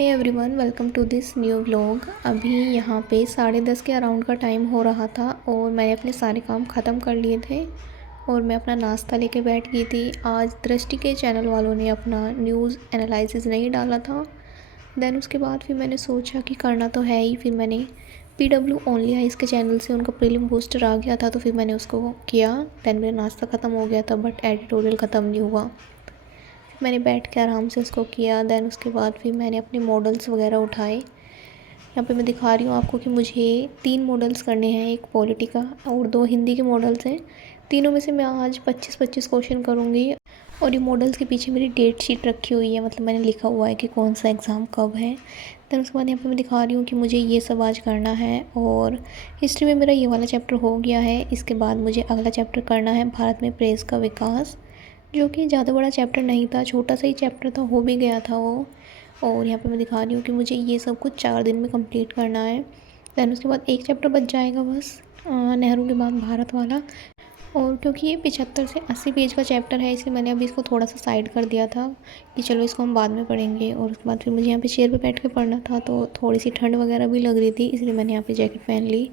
Hey everyone, welcome to this new vlog. अभी यहाँ पे 10:30 के अराउंड का टाइम हो रहा था और मैंने अपने सारे काम ख़त्म कर लिए थे और मैं अपना नाश्ता लेके बैठ गई थी। आज दृष्टि के चैनल वालों ने अपना न्यूज़ एनालिसिस नहीं डाला था। देन उसके बाद फिर मैंने सोचा कि करना तो है ही। फिर मैंने PW ओनली आइज़ के चैनल से उनका प्रीलिम बूस्टर आ गया था तो फिर मैंने उसको किया। देन मेरा नाश्ता ख़त्म हो गया था बट एडिटोरियल ख़त्म नहीं हुआ। मैंने बैठ के आराम से उसको किया। देन उसके बाद फिर मैंने अपने मॉडल्स वगैरह उठाए। यहाँ पे मैं दिखा रही हूँ आपको कि मुझे 3 मॉडल्स करने हैं, एक पॉलिटी का और 2 हिंदी के मॉडल्स हैं। तीनों में से मैं आज 25-25 क्वेश्चन करूँगी और ये मॉडल्स के पीछे मेरी डेट शीट रखी हुई है, मतलब मैंने लिखा हुआ है कि कौन सा एग्ज़ाम कब है। देन उसके बाद यहाँ पे मैं दिखा रही हूँ कि मुझे ये सब आज करना है। और हिस्ट्री में मेरा ये वाला चैप्टर हो गया है। इसके बाद मुझे अगला चैप्टर करना है भारत में प्रेस का विकास, जो कि ज़्यादा बड़ा चैप्टर नहीं था, छोटा सा ही चैप्टर था, हो भी गया था वो। और यहाँ पे मैं दिखा रही हूँ कि मुझे ये सब कुछ 4 दिन में कंप्लीट करना है। दैन उसके बाद एक चैप्टर बच जाएगा बस, नेहरू के बाद भारत वाला। और क्योंकि ये 75 से 80 पेज का चैप्टर है, इसलिए मैंने अभी इसको थोड़ा सा साइड कर दिया था कि चलो इसको हम बाद में पढ़ेंगे। और उसके बाद फिर मुझे यहाँ पे चेयर पे बैठ के पढ़ना था तो थोड़ी सी ठंड वगैरह भी लग रही थी, इसलिए मैंने यहाँ पे जैकेट पहन ली।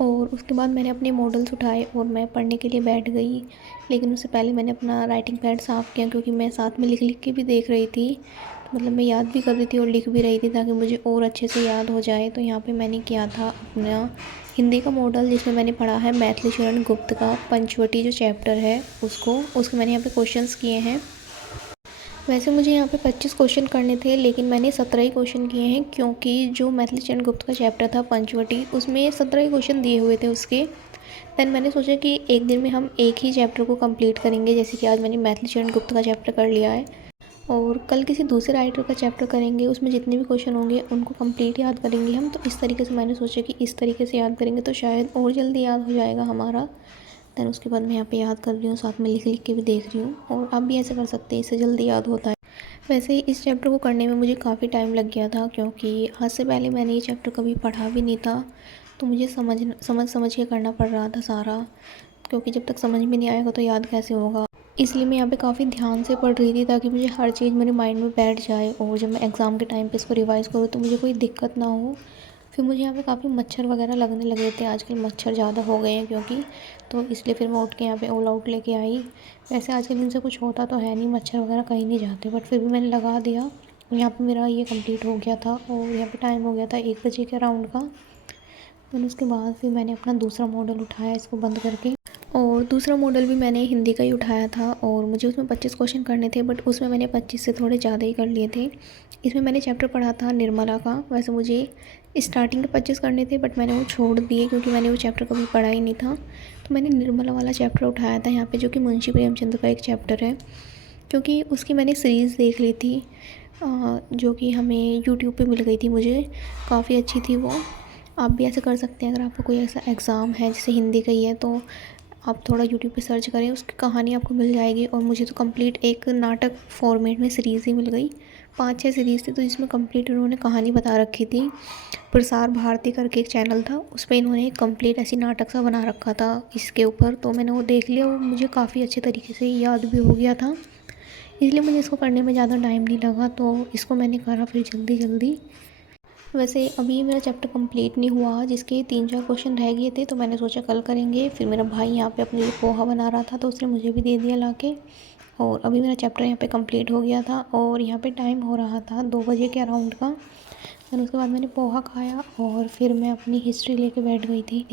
और उसके बाद मैंने अपने मॉडल्स उठाए और मैं पढ़ने के लिए बैठ गई। लेकिन उससे पहले मैंने अपना राइटिंग पैड साफ़ किया, क्योंकि मैं साथ में लिख लिख के भी देख रही थी। तो मतलब मैं याद भी कर रही थी और लिख भी रही थी ताकि मुझे और अच्छे से याद हो जाए। तो यहाँ पे मैंने किया था अपना हिंदी का मॉडल, जिसमें मैंने पढ़ा है मैथिली शरण गुप्त का पंचवटी जो चैप्टर है उसके मैंने यहाँ पे क्वेश्चंस किए हैं। वैसे मुझे यहाँ पे 25 क्वेश्चन करने थे, लेकिन मैंने 17 ही क्वेश्चन किए हैं, क्योंकि जो मैथिली चरण गुप्त का चैप्टर था पंचवटी, उसमें 17 ही क्वेश्चन दिए हुए थे उसके। दैन मैंने सोचा कि एक दिन में हम एक ही चैप्टर को कंप्लीट करेंगे, जैसे कि आज मैंने मैथिली चरण गुप्त का चैप्टर कर लिया है और कल किसी दूसरे राइटर का चैप्टर करेंगे, उसमें जितने भी क्वेश्चन होंगे उनको कंप्लीट याद करेंगे हम। तो इस तरीके से मैंने सोचा कि इस तरीके से याद करेंगे तो शायद और जल्दी याद हो जाएगा हमारा। दैन उसके बाद मैं यहाँ पे याद कर रही हूँ, साथ में लिख लिख के भी देख रही हूँ। और आप भी ऐसे कर सकते हैं, इससे जल्दी याद होता है। वैसे ही इस चैप्टर को करने में मुझे काफ़ी टाइम लग गया था, क्योंकि आज से पहले मैंने ये चैप्टर कभी पढ़ा भी नहीं था। तो मुझे समझ के करना पड़ रहा था सारा, क्योंकि जब तक समझ में नहीं आएगा तो याद कैसे होगा। इसलिए मैं यहाँ पे काफ़ी ध्यान से पढ़ रही थी ताकि मुझे हर चीज़ मेरे माइंड में बैठ जाए और जब मैं एग्ज़ाम के टाइम पे इसको रिवाइज़ करूँ तो मुझे कोई दिक्कत ना हो। फिर मुझे यहाँ पे काफ़ी मच्छर वगैरह लगने लगे थे, आजकल मच्छर ज़्यादा हो गए हैं क्योंकि, तो इसलिए फिर मैं उठ के यहाँ पे ऑल आउट लेके आई। वैसे आज के दिन से कुछ होता तो है नहीं, मच्छर वगैरह कहीं नहीं जाते, बट फिर भी मैंने लगा दिया। यहाँ पे मेरा ये कंप्लीट हो गया था और यहाँ पे टाइम हो गया था 1 बजे के अराउंड का। फिर उसके बाद फिर मैंने अपना दूसरा मॉडल उठाया इसको बंद करके। और दूसरा मॉडल भी मैंने हिंदी का ही उठाया था और मुझे उसमें 25 क्वेश्चन करने थे, बट उसमें मैंने 25 से थोड़े ज़्यादा ही कर लिए थे। इसमें मैंने चैप्टर पढ़ा था निर्मला का। वैसे मुझे स्टार्टिंग के 25 करने थे, बट मैंने वो छोड़ दिए क्योंकि मैंने वो चैप्टर कभी पढ़ा ही नहीं था। तो मैंने निर्मला वाला चैप्टर उठाया था यहाँ पर, जो कि मुंशी प्रेमचंद का एक चैप्टर है, क्योंकि उसकी मैंने सीरीज़ देख ली थी, जो कि हमें यूट्यूब पे मिल गई थी मुझे, काफ़ी अच्छी थी वो। आप भी ऐसे कर सकते हैं, अगर आपका कोई ऐसा एग्ज़ाम है जैसे हिंदी का ही है तो आप थोड़ा यूट्यूब पे सर्च करें, उसकी कहानी आपको मिल जाएगी। और मुझे तो कंप्लीट एक नाटक फॉर्मेट में सीरीज़ ही मिल गई, 5-6 सीरीज़ थी, तो जिसमें कंप्लीट उन्होंने कहानी बता रखी थी। प्रसार भारती करके एक चैनल था, उस पर इन्होंने एक कंप्लीट ऐसी नाटक सा बना रखा था इसके ऊपर। तो मैंने वो देख लिया और मुझे काफ़ी अच्छे तरीके से याद भी हो गया था, इसलिए मुझे इसको करने में ज़्यादा टाइम नहीं लगा, तो इसको मैंने करा फिर जल्दी जल्दी। वैसे अभी मेरा चैप्टर कंप्लीट नहीं हुआ, जिसके 3-4 क्वेश्चन रह गए थे, तो मैंने सोचा कल करेंगे। फिर मेरा भाई यहाँ पे अपने लिए पोहा बना रहा था तो उसने मुझे भी दे दिया लाके। और अभी मेरा चैप्टर यहाँ पे कंप्लीट हो गया था और यहाँ पे टाइम हो रहा था 2 बजे के अराउंड का। फिर उसके बाद मैंने पोहा खाया और फिर मैं अपनी हिस्ट्री लेके बैठ गई थी।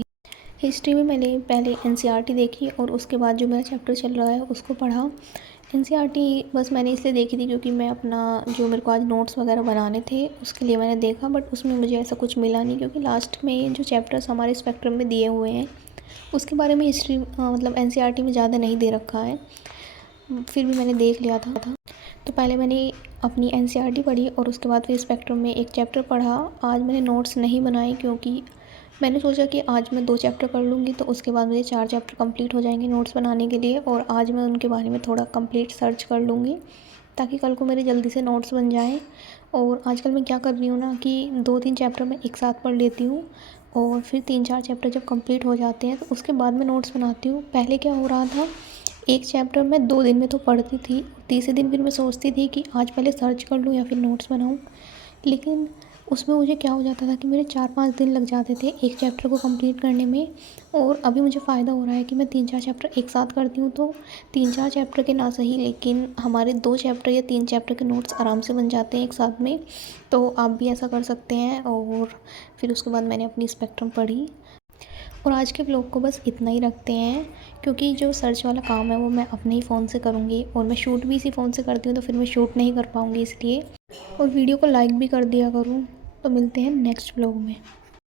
हिस्ट्री में मैंने पहले NCERT देखी और उसके बाद जो मेरा चैप्टर चल रहा है उसको पढ़ा। NCERT बस मैंने इसलिए देखी थी क्योंकि मैं अपना जो मेरे को आज नोट्स वगैरह बनाने थे उसके लिए मैंने देखा, बट उसमें मुझे ऐसा कुछ मिला नहीं, क्योंकि लास्ट में जो चैप्टर्स हमारे स्पेक्ट्रम में दिए हुए हैं उसके बारे में हिस्ट्री मतलब NCERT में ज़्यादा नहीं दे रखा है। फिर भी मैंने देख लिया था। तो पहले मैंने अपनी NCERT पढ़ी और उसके बाद फिर स्पेक्ट्रम में एक चैप्टर पढ़ा। आज मैंने नोट्स नहीं बनाए क्योंकि मैंने सोचा कि आज मैं 2 चैप्टर कर लूँगी तो उसके बाद मुझे 4 चैप्टर कंप्लीट हो जाएंगे नोट्स बनाने के लिए, और आज मैं उनके बारे में थोड़ा कंप्लीट सर्च कर लूँगी ताकि कल को मेरे जल्दी से नोट्स बन जाएँ। और आजकल मैं क्या कर रही हूँ ना कि 2-3 चैप्टर मैं एक साथ पढ़ लेती हूँ और फिर 3-4 चैप्टर जब कंप्लीट हो जाते हैं तो उसके बाद मैं नोट्स बनाती हूँ। पहले क्या हो रहा था, एक चैप्टर मैं 2 दिन में तो पढ़ती थी, तीसरे दिन फिर मैं सोचती थी कि आज पहले सर्च कर लूँ या फिर नोट्स बनाऊँ। लेकिन उसमें मुझे क्या हो जाता था कि मेरे 4-5 दिन लग जाते थे एक चैप्टर को कंप्लीट करने में। और अभी मुझे फ़ायदा हो रहा है कि मैं 3-4 चैप्टर एक साथ करती हूँ, तो 3-4 चैप्टर के ना सही लेकिन हमारे 2 चैप्टर या 3 चैप्टर के नोट्स आराम से बन जाते हैं एक साथ में। तो आप भी ऐसा कर सकते हैं। और फिर उसके बाद मैंने अपनी स्पेक्ट्रम पढ़ी। और आज के व्लॉग को बस इतना ही रखते हैं, क्योंकि जो सर्च वाला काम है वो मैं अपने ही फ़ोन से करूँगी और मैं शूट भी इसी फ़ोन से करती हूँ, तो फिर मैं शूट नहीं कर पाऊँगी इसलिए। और वीडियो को लाइक भी कर दिया करूँ। तो मिलते हैं नेक्स्ट व्लॉग में।